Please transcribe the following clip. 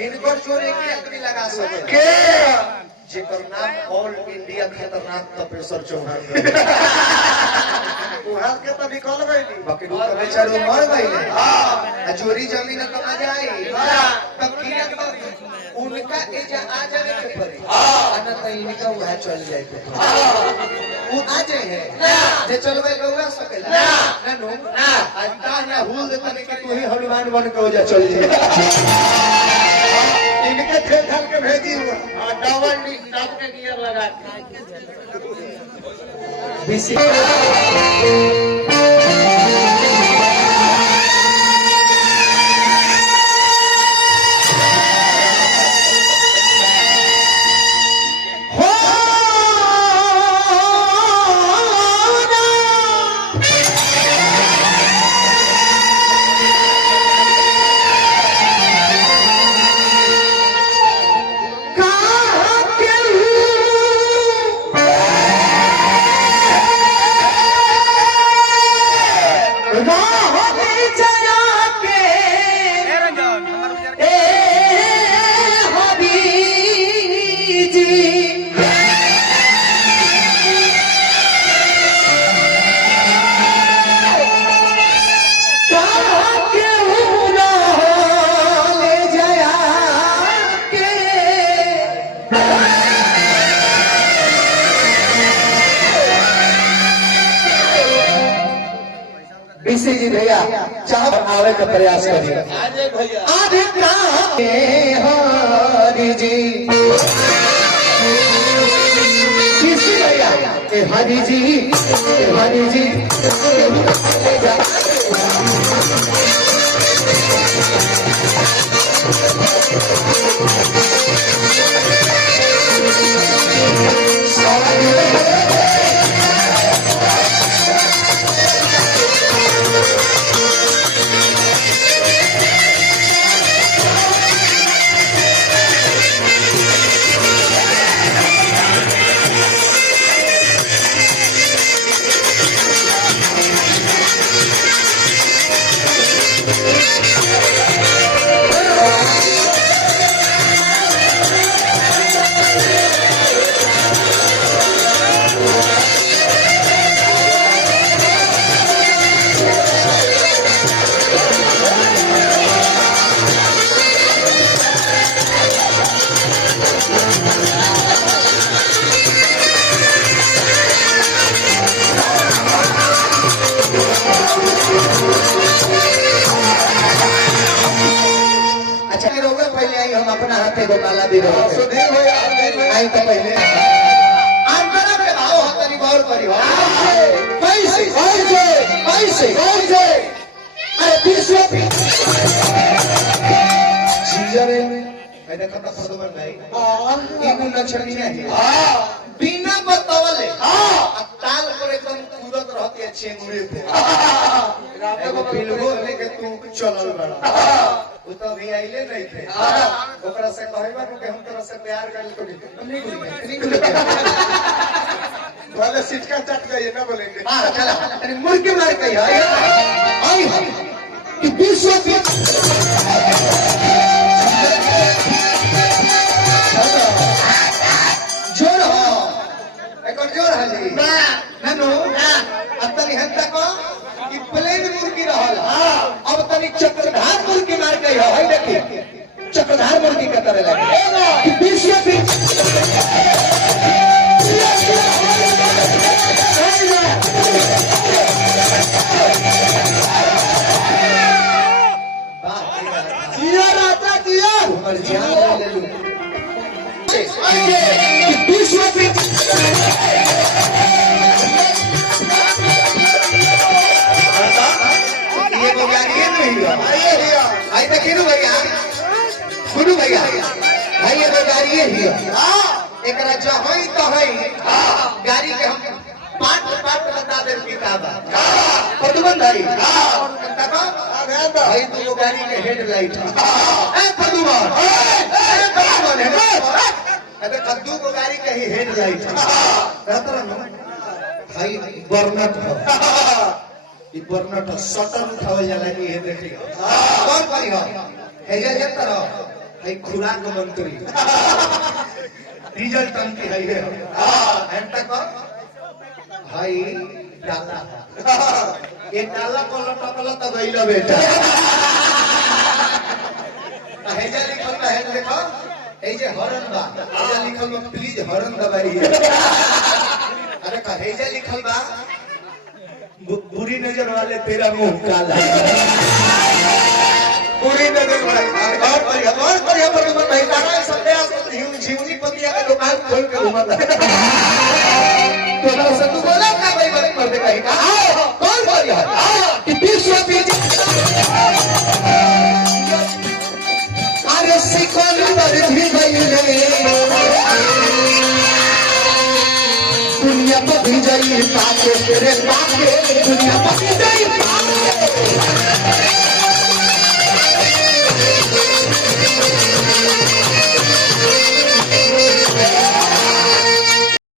इनको चोरी की नौकरी लगा सके के जेकर नाम ऑल इंडिया खतरनाक प्रोफेसर चौहान उहां के तो निकल गई बाकी दो बेचारे मर गए हां चोरी जमीन तो आ जाए तब की उनका एजा आ जाने के पड़ी हां न तो इनका वह चल जाए वो आ जाए है जे चलवे गौरा सकेला ना नो ना अंता ना हुल दे तने कि तू ही हनुमान बन के ओजा चल जाए इनके खेल खेल के भेजी हुआ डबल टॉप के गियर लगा जी भैया चाह आवे का प्रयास करिए आधे हरि जी भैया हरि जी हरि जी को काला भी रहो सुधीर भाई आई तो पहले आंदोलन के भाव हतनी गौर करी हो पैसे पैसे अरे विश्व सीजरे मैं देखा था सदमन भाई इनु लक्षण नहीं है बिना बतावले ताल पर एकदम कूदत रहती है चेंगुरे पे एगो बिलगो लेके तू चलल बड़ा वो तो भी आइले नहीं थे ओकरा से कहबा कि हम तोरा से प्यार कर तो नहीं वाले सिटका चट गई ना बोलेंगे हां चला अरे मुर्गी मार के आई कि विश्व जोर हो एक जोर है जी ना ननो अब तनी हद तक कि प्लेन मुर्गी रहल अब तनी चक्रधार मुर्गी मार के है देखिए चक्रधार मुर्गी के तरह लगे कि विश्व जिया राजा जिया ऊपर जान ले लूं कि विश्व ये तो गाड़ी नहीं है आई तक किनु भैया सुनु भैया भाई ये तो गाड़ी है एकरा जहई तो है गाड़ी के हम पार्ट बता दे किताब पदमन भाई देखो भाई तू गाड़ी के हेडलाइट ए पदमन है अबे कद्दू को गाड़ी के ही हेडलाइट रहता भाई बर्नट बर्नट सटन उठावल जाला कि ये देखियो कौन करी हो हेजा जब तरह है खुराक मंत्री डीजल टंकी है ये एंड तक भाई डाला ये डाला को लटकल त गइल बेटा हेजा लिखल बा है देखो ए जे हरन बा हेजा लिखल बा प्लीज हरन दबाइए अरे का हेजा लिखल बा बुरी नजर वाले तेरा मुंह काला बुरी नजर वाले और बढ़िया बर्तमान भाई तारा सब जीवनी पतिया का दुकान खोल के घुमाता तो से तू बोला का भाई बड़ी मर्द कहीं का कौन बढ़िया कि विश्व पीजी अरे सिकोल दर्द भी गईले दुनिया को भी जाई पाके तेरे पाके दुनिया को भी जाई पाके